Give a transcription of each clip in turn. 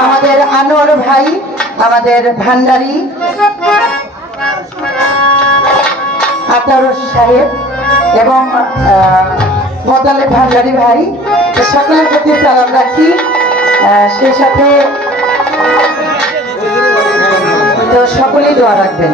আমাদের আনোয়ার ভাই, আমাদের ভান্ডারি, আতারস সাহেব এবং মদালে ভান্ডারি ভাই। সকলের প্রতি সালাম রাখি। সেই সাথে সকলেই দোয়া রাখবেন।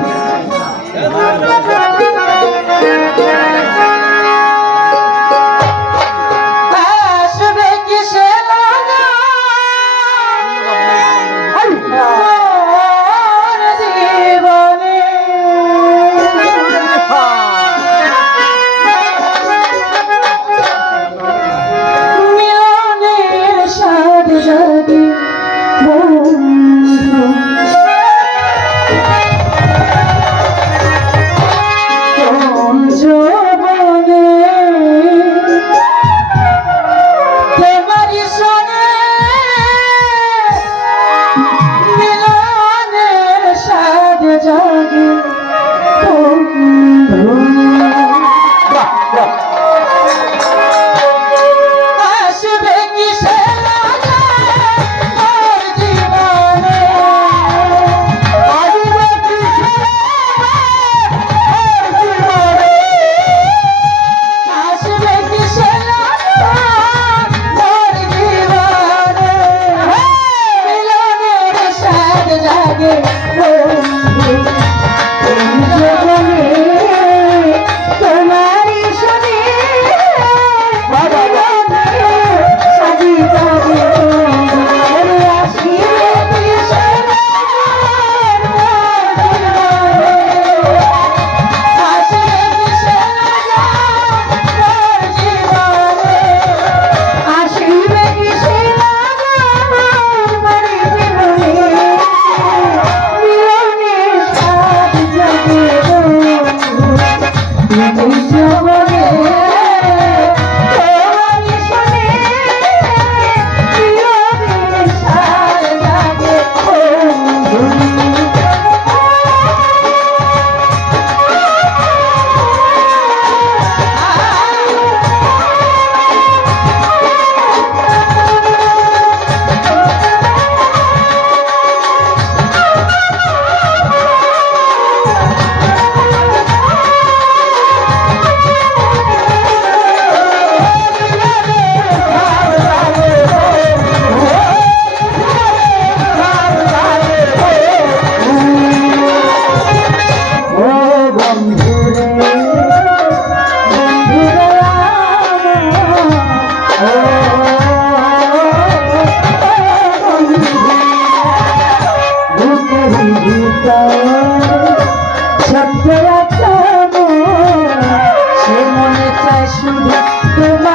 Música শুধু তোমার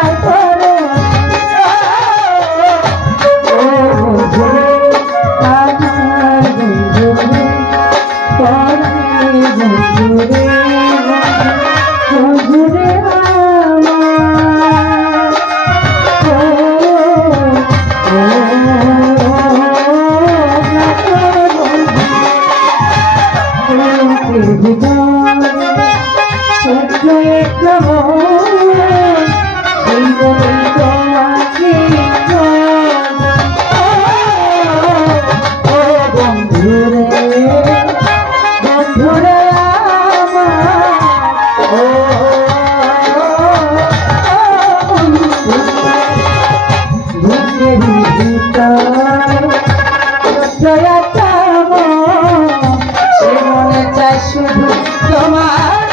মনে চাই শুধু তোমার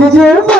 Thank you.